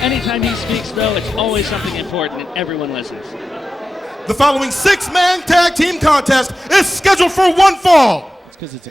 Anytime he speaks, though, it's always something important, and everyone listens. The following six-man tag team contest is scheduled for one fall.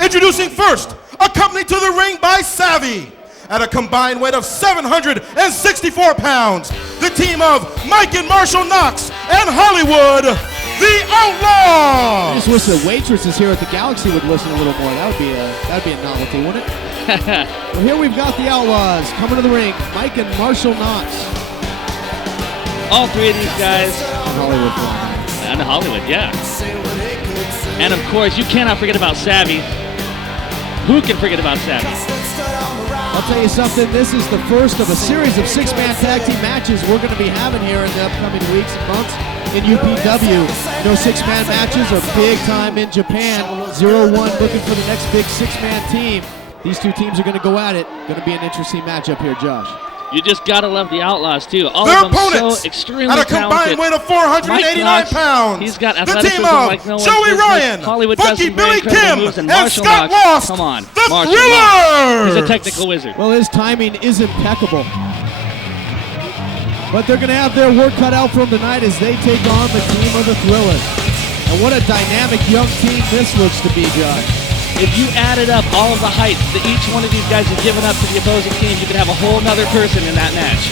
Introducing first, accompanied to the ring by Savvy, at a combined weight of 764 pounds, the team of Mike and Marshall Knox and Hollywood, the Outlaws. I just wish the waitresses here at the Galaxy would listen a little more. That'd be a novelty, wouldn't it? Well, here we've got the Outlaws coming to the ring, Mike and Marshall Knox. All three of these guys. Hollywood. And Hollywood, yeah. And of course, you cannot forget about Savvy. Who can forget about Savvy? I'll tell you something, this is the first of a series of six-man tag team matches we're going to be having here in the upcoming weeks and months in UPW. You know, six-man matches are big time in Japan. 0-1 looking for the next big six-man team. These two teams are going to go at it. Going to be an interesting matchup here, Josh. You just gotta love the Outlaws too. All Their of them opponents so extremely at a talented. combined weight of 489 pounds. He's got the athleticism team of like no one's Joey business. Ryan, Hollywood Funky Billy Kim, and and Scott Lost. Come on, the Marshall Thriller. He's a technical wizard. Well, his timing is impeccable. But they're going to have their work cut out for them tonight as they take on the team of the Thrillaz. And what a dynamic young team this looks to be, Josh. If you added up all of the height that each one of these guys has given up to the opposing team, you could have a whole nother person in that match.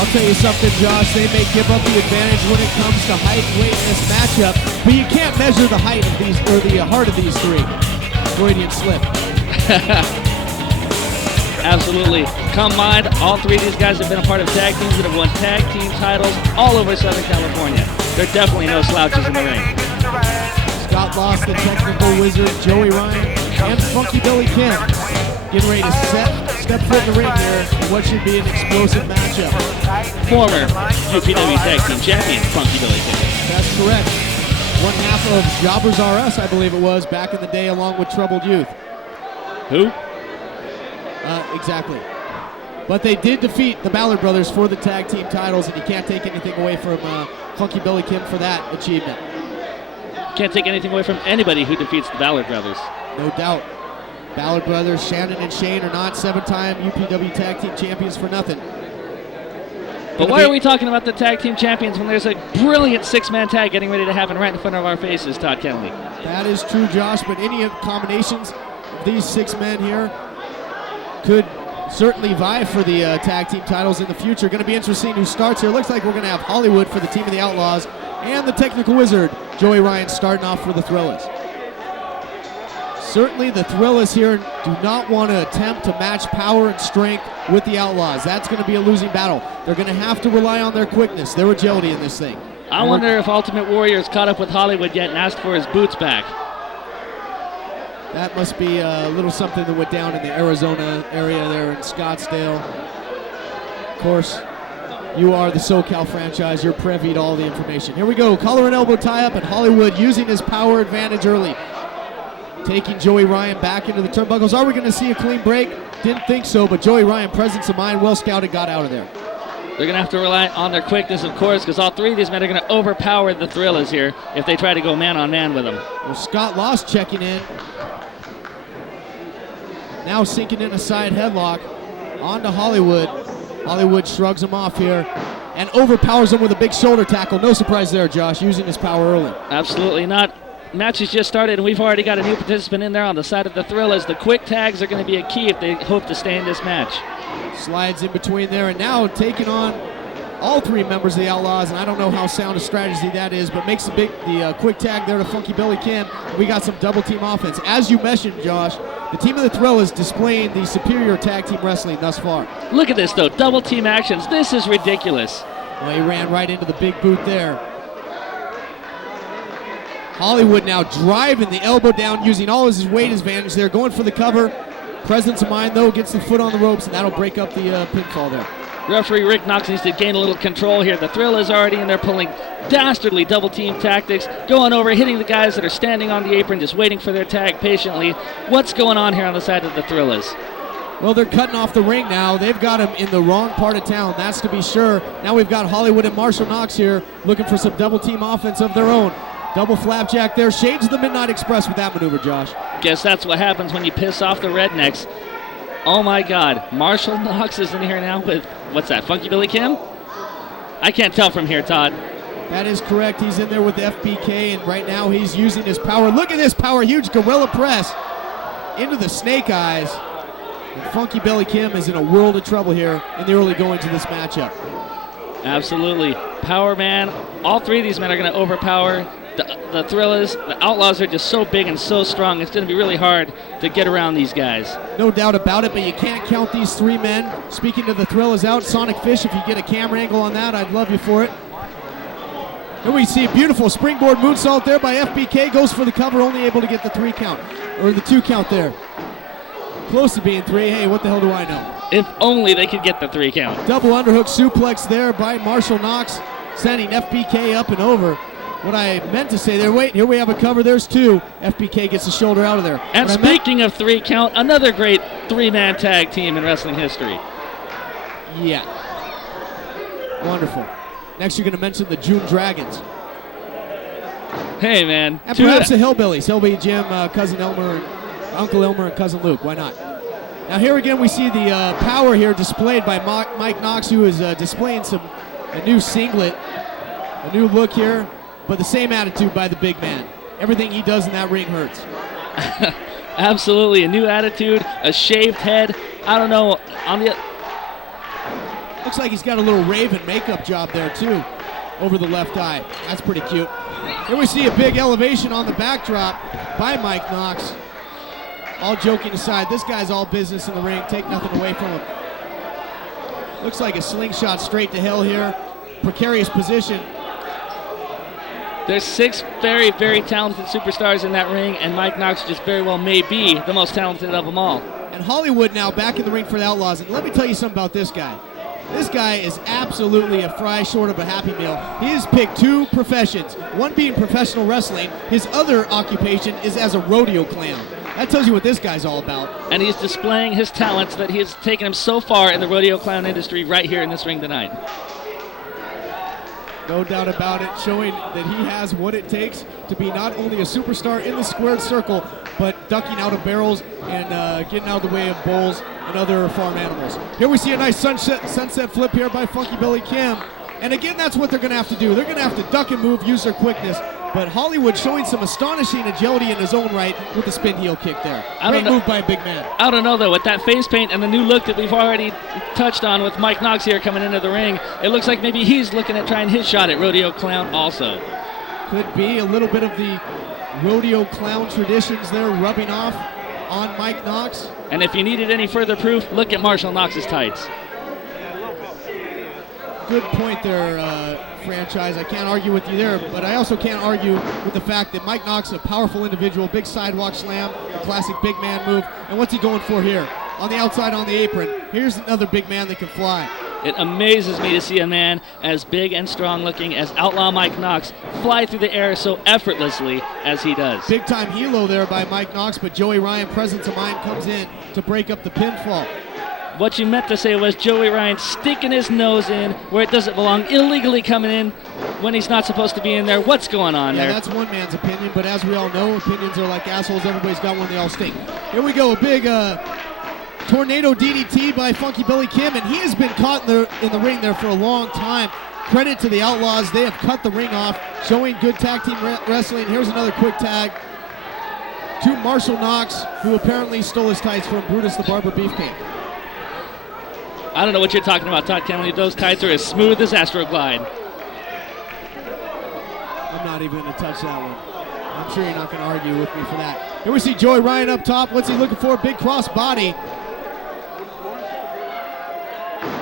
I'll tell you something, Josh. They may give up the advantage when it comes to height and weight in this matchup, but you can't measure the height of these, or the heart of these three. Freudian slip. Absolutely. Combined, all three of these guys have been a part of tag teams that have won tag team titles all over Southern California. They're definitely no slouches in the ring. Scott Lost, the technical wizard, Joey Ryan, and Funky Billy Kim getting ready to step foot in the ring here in what should be an explosive matchup. Former UPW Tag Team Champion, Funky Billy Kim. That's correct. One half of Jobbers R Us, I believe it was, back in the day along with Troubled Youth. Who? Exactly. But they did defeat the Ballard Brothers for the tag team titles, and you can't take anything away from Funky Billy Kim for that achievement. Can't take anything away from anybody who defeats the Ballard Brothers. No doubt. Ballard Brothers, Shannon and Shane are not seven-time UPW Tag Team Champions for nothing. But why are we talking about the Tag Team Champions when there's a brilliant six-man tag getting ready to happen right in front of our faces, Todd Kennedy? That is true, Josh, but any combinations of these six men here could certainly vie for the tag team titles in the future. Going to be interesting who starts here. Looks like we're going to have Hollywood for the team of the Outlaws and the technical wizard, Joey Ryan, starting off for the Thrillaz. Certainly the Thrillaz here do not want to attempt to match power and strength with the Outlaws. That's going to be a losing battle. They're going to have to rely on their quickness, their agility in this thing. I wonder if Ultimate Warrior's caught up with Hollywood yet and asked for his boots back. That must be a little something that went down in the Arizona area there in Scottsdale. Of course, you are the SoCal franchise. You're privy to all the information. Here we go. Collar and elbow tie-up, and Hollywood using his power advantage early. Taking Joey Ryan back into the turnbuckles. Are we going to see a clean break? Didn't think so, but Joey Ryan, presence of mind, well scouted, got out of there. They're going to have to rely on their quickness, of course, because all three of these men are going to overpower the Thrillaz here if they try to go man-on-man with them. Well, Scott Lost checking in. Now sinking in a side headlock onto Hollywood. Hollywood shrugs him off here and overpowers him with a big shoulder tackle. No surprise there, Josh, using his power early. Absolutely not. Match has just started, and we've already got a new participant in there on the side of the Thrillaz. The quick tags are going to be a key if they hope to stay in this match. Slides in between there, and now taking on all three members of the Outlaws, and I don't know how sound a strategy that is, but makes the quick tag there to Funky Billy Kim. We got some double team offense. As you mentioned, Josh, the team of the Thrillaz displaying the superior tag team wrestling thus far. Look at this, though. Double team actions. This is ridiculous. Well, he ran right into the big boot there. Hollywood now driving the elbow down, using all his weight advantage there, going for the cover. Presence of mind, though, gets the foot on the ropes, and that'll break up the pinfall there. Referee Rick Knox needs to gain a little control here. The Thrillaz already in there pulling dastardly double team tactics, going over, hitting the guys that are standing on the apron, just waiting for their tag patiently. What's going on here on the side of the Thrillaz? Well, they're cutting off the ring now. They've got him in the wrong part of town, that's to be sure. Now we've got Hollywood and Marshall Knox here looking for some double team offense of their own. Double flapjack there. Shades of the Midnight Express with that maneuver, Josh. Guess that's what happens when you piss off the rednecks. Oh my God, Marshall Knox is in here now with, what's that, Funky Billy Kim? I can't tell from here, Todd. That is correct. He's in there with FBK, and right now he's using his power. Look at this power, huge gorilla press into the snake eyes. And Funky Billy Kim is in a world of trouble here in the early going to this matchup. Absolutely. Power man. All three of these men are going to overpower the THRILLAZ. The Outlaws are just so big and so strong. It's going to be really hard to get around these guys. No doubt about it, but you can't count these three men. Speaking to the THRILLAZ out, Sonic Fish, if you get a camera angle on that, I'd love you for it. And we see a beautiful springboard moonsault there by FBK. Goes for the cover, only able to get the 3 count, or the 2 count there. Close to being 3. Hey, what the hell do I know? If only they could get the 3 count. Double underhook suplex there by Marshall Knox, sending FBK up and over. What I meant to say there, wait, here we have a cover, there's 2. FBK gets the shoulder out of there. And speaking of 3 count, another great 3-man tag team in wrestling history. Yeah. Wonderful. Next, you're going to mention the June Dragons. Hey, man. And perhaps the Hillbillies. Hillbilly Jim, Cousin Elmer, Uncle Elmer, and Cousin Luke. Why not? Now, here again, we see the power here displayed by Mike Knox, who is displaying a new singlet, a new look here, but the same attitude by the big man. Everything he does in that ring hurts. Absolutely. A new attitude, a shaved head. I don't know. On the Looks like he's got a little Raven makeup job there, too, over the left eye. That's pretty cute. Here we see a big elevation on the backdrop by Mike Knox. All joking aside, this guy's all business in the ring. Take nothing away from him. Looks like a slingshot straight to hell here. Precarious position. There's 6 very, very talented superstars in that ring, and Mike Knox just very well may be the most talented of them all. And Hollywood now back in the ring for the Outlaws. And let me tell you something about this guy. This guy is absolutely a fry short of a Happy Meal. He has picked 2 professions, one being professional wrestling. His other occupation is as a rodeo clown. That tells you what this guy's all about. And he's displaying his talents that he has taken him so far in the rodeo clown industry right here in this ring tonight. No doubt about it, showing that he has what it takes to be not only a superstar in the squared circle, but ducking out of barrels and getting out of the way of bulls and other farm animals. Here we see a nice sunset flip here by Funky Billy Kim. And again, that's what they're going to have to do. They're going to have to duck and move, use their quickness. But Hollywood showing some astonishing agility in his own right with the spin heel kick there. Great move by a big man. I don't know, though. With that face paint and the new look that we've already touched on with Mike Knox here coming into the ring, it looks like maybe he's looking at trying his shot at Rodeo Clown also. Could be a little bit of the Rodeo Clown traditions there rubbing off on Mike Knox. And if you needed any further proof, look at Marshall Knox's tights. Good point there, franchise. I can't argue with you there, but I also can't argue with the fact that Mike Knox is a powerful individual, big sidewalk slam, a classic big man move. And what's he going for here? On the outside, on the apron. Here's another big man that can fly. It amazes me to see a man as big and strong looking as Outlaw Mike Knox fly through the air so effortlessly as he does. Big time helo there by Mike Knox, but Joey Ryan, presence of mind, comes in to break up the pinfall. What you meant to say was Joey Ryan sticking his nose in where it doesn't belong, illegally coming in when he's not supposed to be in there. What's going on there? Yeah, that's one man's opinion, but as we all know, opinions are like assholes. Everybody's got one, they all stink. Here we go, a big tornado DDT by Funky Billy Kim, and he has been caught in the ring there for a long time. Credit to the Outlaws. They have cut the ring off, showing good tag team wrestling. Here's another quick tag to Marshall Knox, who apparently stole his tights from Brutus the Barber Beefcake. I don't know what you're talking about, Todd Kennedy. Those tights are as smooth as Astroglide. I'm not even going to touch that one. I'm sure you're not going to argue with me for that. Here we see Joey Ryan up top. What's he looking for? Big cross body.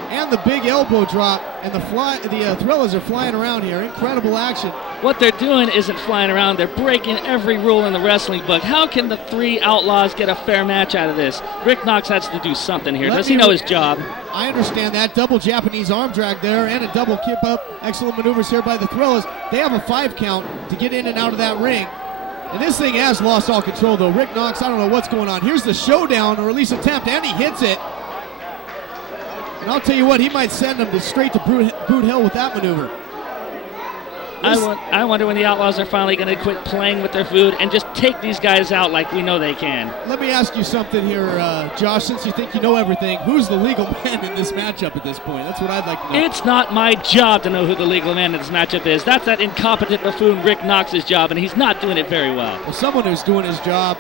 And the big elbow drop. And the THRILLAZ are flying around here. Incredible action. What they're doing isn't flying around. They're breaking every rule in the wrestling book. How can the 3 Outlaws get a fair match out of this? Rick Knox has to do something here. Does he know his job? I understand that. Double Japanese arm drag there and a double kip up. Excellent maneuvers here by the THRILLAZ. They have a 5 count to get in and out of that ring. And this thing has lost all control, though. Rick Knox, I don't know what's going on. Here's the showdown, or release attempt, and he hits it. And I'll tell you what, he might send him straight to boot hell with that maneuver. I wonder when the Outlaws are finally going to quit playing with their food and just take these guys out like we know they can. Let me ask you something here, Josh, since you think you know everything. Who's the legal man in this matchup at this point? That's what I'd like to know. It's not my job to know who the legal man in this matchup is. That's that incompetent buffoon Rick Knox's job, and he's not doing it very well. Well, someone who's doing his job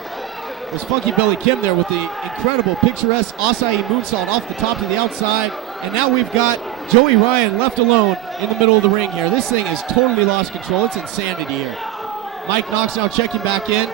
was Funky Billy Kim there with the incredible picturesque acai moonsault off the top to the outside. And now we've got Joey Ryan left alone in the middle of the ring here. This thing has totally lost control. It's insanity here. Mike Knox now checking back in.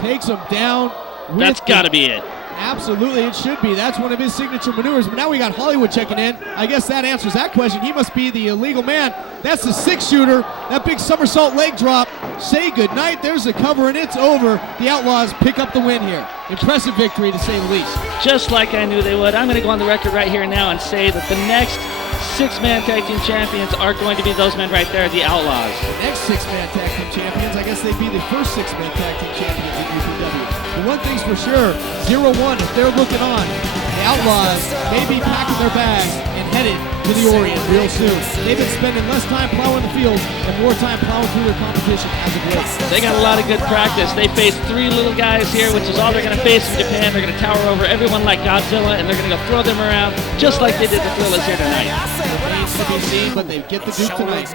Takes him down. That's got to be it. Absolutely, it should be. That's one of his signature maneuvers. But now we got Hollywood checking in. I guess that answers that question. He must be the illegal man. That's the 6-shooter. That big somersault leg drop. Say goodnight. There's the cover, and it's over. The Outlaws pick up the win here. Impressive victory, to say the least. Just like I knew they would. I'm going to go on the record right here now and say that the next 6-man tag team champions are going to be those men right there, the Outlaws. The next 6-man tag team champions, I guess they'd be the first 6-man tag team champions in UPW. But one thing's for sure, 0-1, if they're looking on, the Outlaws may be packing their bags and headed to the Orient real soon. They've been spending less time plowing the field and more time plowing through their competition as of late. They got a lot of good practice. They faced 3 little guys here, which is all they're going to face in Japan. They're going to tower over everyone like Godzilla, and they're going to go throw them around just like they did the THRILLAZ here tonight. It remains to be seen, but they get the Duke tonight.